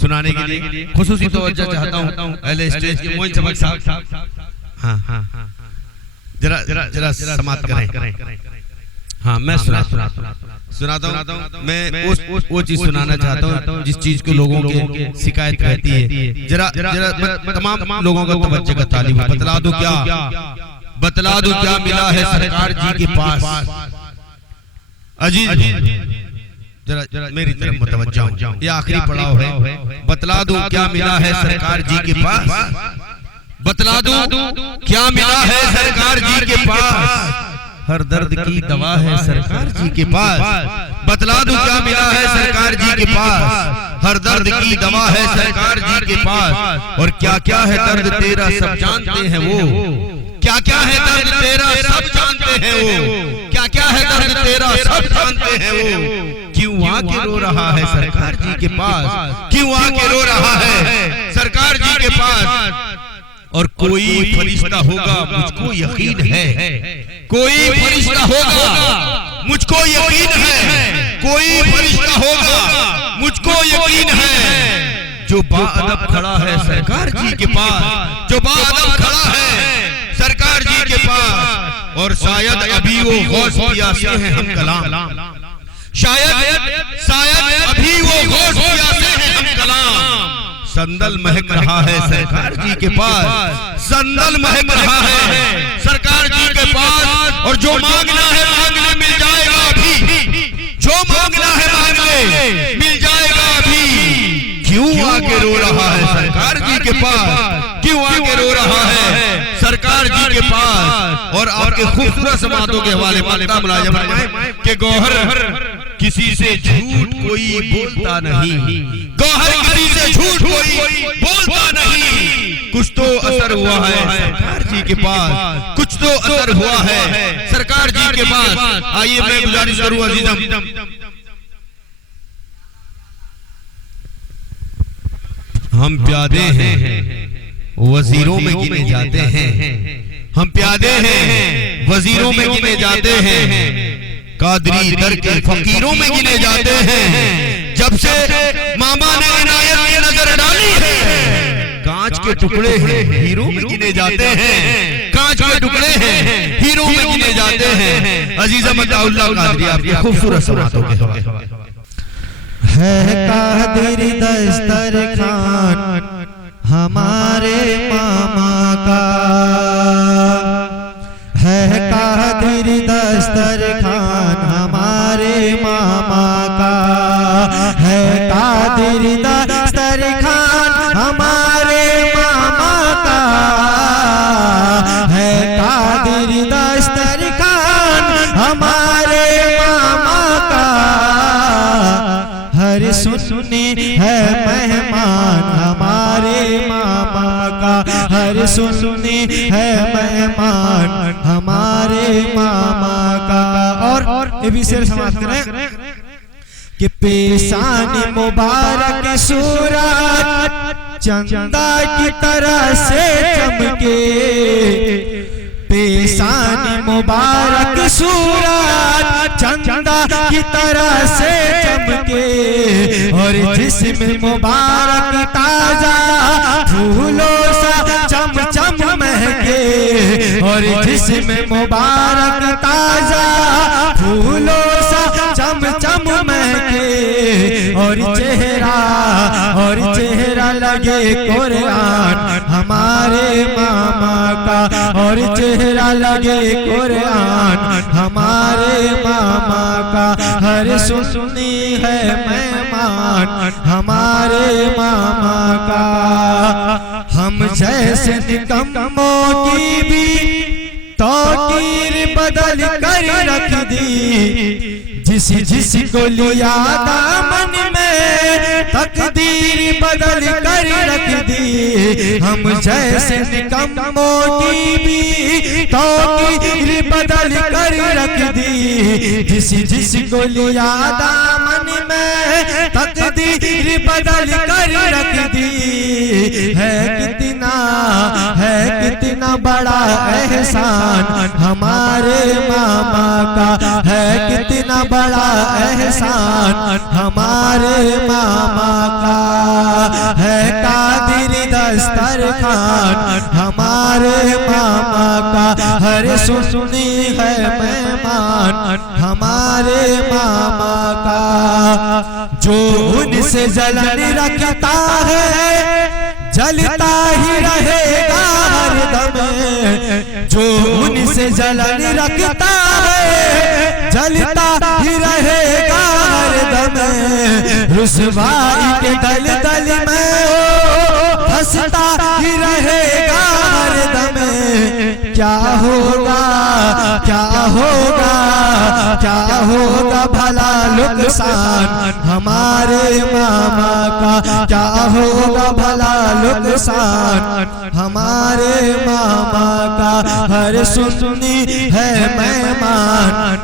सुनाने के लिए खुसूसी तवज्जो चाहता हूँ अहले स्टेज के मोइन सबक साहब। हाँ हाँ जरा जरा जरा समाप्त करें। हाँ मैं सुनाता हूँ। मैं वो चीज सुनाना चाहता हूँ जिस चीज को लोगों के शिकायत रहती है। जरा जरा तमाम लोगों का तवज्जो का तालिब बतला दो क्या मिला है सरकार जी के पास। अजीज जरा जरा मेरी तरफ मुतवज्जो हो, ये आखिरी पड़ाव है। बतला दो क्या मिला है सरकार जी के पास। बतला दो क्या मिला है सरकार जी के पास। हर दर्द की दवा है सरकार जी के पास। बतला दो क्या मिला है सरकार जी के पास। हर दर्द की दवा है सरकार जी के पास। और क्या क्या है दर्द तेरा सब जानते हैं वो। क्या क्या है दर्द तेरा सब जानते हैं वो। क्या क्या है दर्द तेरा सब जानते हैं वो। क्यों आके रो रहा है सरकार जी के पास। क्यों आके रो रहा है सरकार जी के पास। और कोई फरिश्ता होगा मुझको यकीन है। कोई फरिश्ता होगा मुझको यकीन है। कोई फरिश्ता होगा मुझको यकीन है। जो बाअदब खड़ा है सरकार जी के पास। जो बाअदब खड़ा है सरकार जी के पास। और शायद अभी वो गौस पियासे हैं हम कलाम। शायद अभी वो गौस पियासे हैं हम कलाम। संदल महक रहा है सरकार जी के पास। संदल महक रहा है सरकार जी के पास। और जो मांगना है मांगने मिल जाएगा अभी। जो मांगना है मांगने मिल जाएगा अभी। क्यों आके रो रहा है सरकार जी के पास। क्यों आके रो रहा है सरकार जी के पास। और आपके खूबसूरत समातों के हवाले मालका मुलाजम के गौहर किसी से झूठ कोई बोलता नहीं। गौहर किसी से झूठ कोई बोलता नहीं। कुछ तो असर हुआ है सरकार जी के पास। कुछ तो असर हुआ है सरकार जी के पास। आइए मैं गुजारिश करूं अजीजम, हम प्यादे हैं वजीरों में गिने जाते हैं। हम प्यादे हैं वजीरों में गिने जाते हैं। कादरी दर के फकीरों में गिने जाते हैं। जब से मामा ने इनायत की नजर डाली है। कांच के टुकड़े हैं हीरो में गिने जाते हैं। कांच के टुकड़े हैं हीरो में गिने जाते हैं। अजीज़ मताउल्लाह कादरी आपकी खूबसूरत समातों के है कादरी दस्तरखान हमारे मामा का। है कादरी दस्तरखान हमारे मामा का। है कादरी दस्तरखान हमारे मामा का। है कादरी दस्तरखान हमारे मामा का। हर सुने है मेहमान हमारे मामा का। हर सुने है मेहमान हमारे मामा का। और ये भी शेर समाप्त करें कि पेशानी मुबारक सूरत चंदा की तरह से चमके। पेशानी मुबारक सूरत चंदा की तरह से चमके। और जिस्म मुबारक ताजा फूलों सा चम चम महके। और जिस्म मुबारक ताजा फूलों सा चम चम महके। और चेहरा लगे कुरान हमारे मामा का। और चेहरा लगे कुरान हमारे मामा का। हर सुनी है मेहमान हमारे मामा का। हम जैसे निकम्मों की भी तौकीर बदल कर रख दी। जिस को लिया दामन में तकदीर बदल कर रख दी। हम जैसे निकम्मों की भी तौकीर बदल कर रख दी। जिस को लिया दामन में तकदीर बदल कर रख दी। है कितना बड़ा एहसान हमारे मामा का। है कितना बड़ा एहसान हमारे मामा का है कादिर दस्तरखान, हमारे मामा का हर सुन्नी है मेहमान, हमारे मामा का जो उनसे जलन रखता है जलता ही रहेगा हरदम, जो उनसे जलन रखता है जलता ही रहेगा हरदम, रुसवाई के दल दल में हंसता ही रहेगा हरदम। क्या होगा क्या होगा क्या होगा भला नुकसान हमारे मामा का, क्या होगा भला नुकसान हमारे मामा का हर सुन्नी है मेहमान,